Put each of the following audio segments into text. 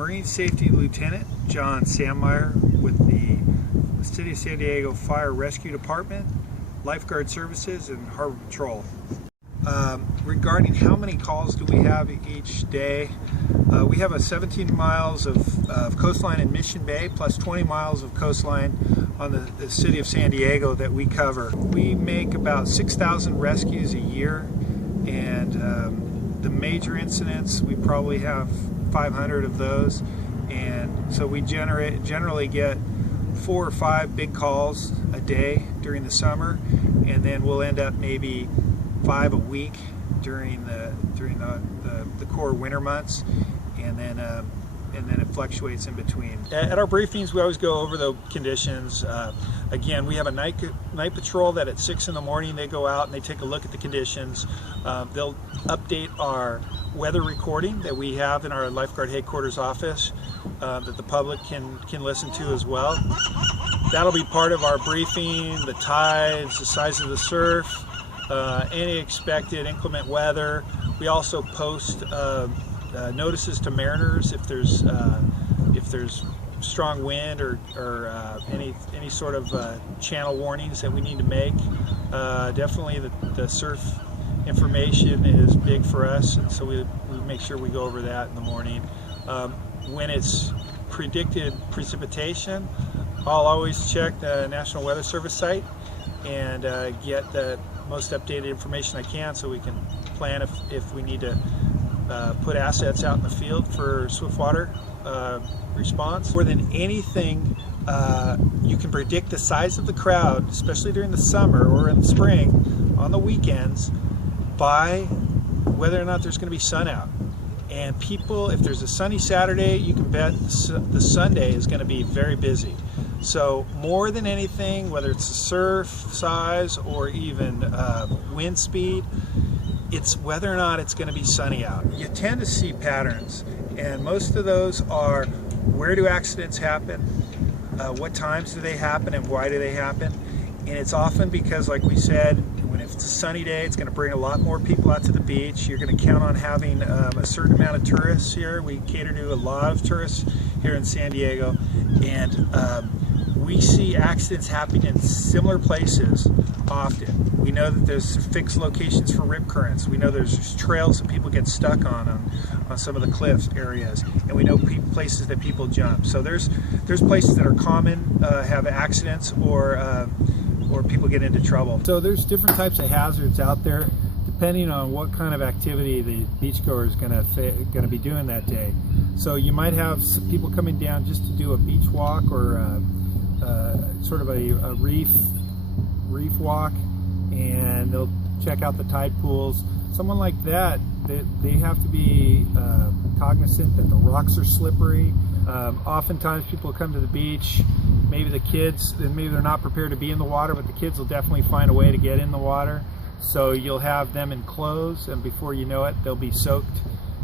Marine Safety Lieutenant John Sandmeyer with the City of San Diego Fire Rescue Department, Lifeguard Services, and Harbor Patrol. Regarding how many calls do we have each day, we have 17 miles of coastline in Mission Bay plus 20 miles of coastline on the City of San Diego that we cover. We make about 6,000 rescues a year, and the major incidents, we probably have 500 of those, and so we generally get 4 or 5 big calls a day during the summer, and then we'll end up maybe 5 a week during the core winter months, and then it fluctuates in between. At our briefings, we always go over the conditions. Again, we have a night patrol that at 6 in the morning they go out and they take a look at the conditions. They'll update our weather recording that we have in our Lifeguard headquarters office that the public can listen to as well. That'll be part of our briefing: the tides, the size of the surf, any expected inclement weather. We also post notices to mariners if there's strong wind or any sort of channel warnings that we need to make. Definitely the surf information is big for us, and so we make sure we go over that in the morning. When it's predicted precipitation, I'll always check the National Weather Service site and get the most updated information I can, so we can plan if we need to put assets out in the field for swiftwater response. More than anything, you can predict the size of the crowd, especially during the summer or in the spring on the weekends, by whether or not there's going to be sun out. And people, if there's a sunny Saturday, you can bet the Sunday is going to be very busy. So more than anything, whether it's the surf size or even wind speed, it's whether or not it's going to be sunny out. You tend to see patterns, and most of those are: where do accidents happen, what times do they happen, and why do they happen? And it's often because, like we said, when it's a sunny day, it's going to bring a lot more people out to the beach. You're going to count on having a certain amount of tourists here. We cater to a lot of tourists here in San Diego, and we see accidents happening in similar places often. We know that there's fixed locations for rip currents. We know there's trails that people get stuck on some of the cliffs areas, and we know places that people jump. So there's places that are common, have accidents, or people get into trouble. So there's different types of hazards out there depending on what kind of activity the beachgoer is going to be doing that day. So you might have some people coming down just to do a beach walk or sort of a reef walk, and they'll check out the tide pools. Someone like that, they have to be cognizant that the rocks are slippery. Oftentimes people come to the beach, maybe the kids, maybe they're not prepared to be in the water, but the kids will definitely find a way to get in the water. So you'll have them in clothes, and before you know it, they'll be soaked,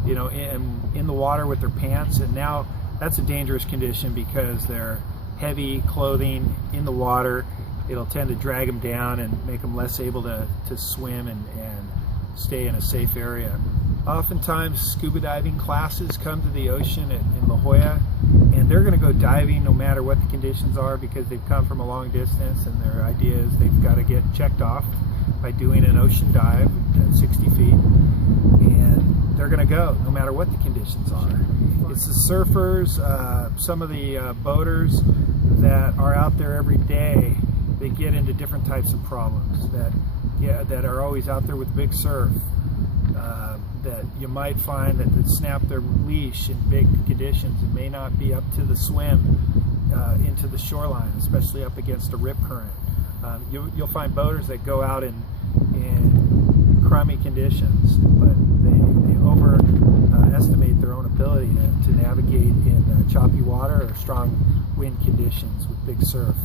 in the water with their pants. And now that's a dangerous condition because they're heavy clothing in the water. It'll tend to drag them down and make them less able to swim and stay in a safe area. Oftentimes scuba diving classes come to the ocean in La Jolla, and they're going to go diving no matter what the conditions are because they've come from a long distance, and their idea is they've got to get checked off by doing an ocean dive at 60 feet, and they're going to go no matter what the conditions are. It's the surfers, some of the boaters that are out there every day. They get into different types of problems that are always out there with big surf. That you might find that snap their leash in big conditions and may not be up to the swim into the shoreline, especially up against a rip current. You'll find boaters that go out in crummy conditions, but they overestimate their own ability to navigate in choppy water or strong wind conditions with big surf.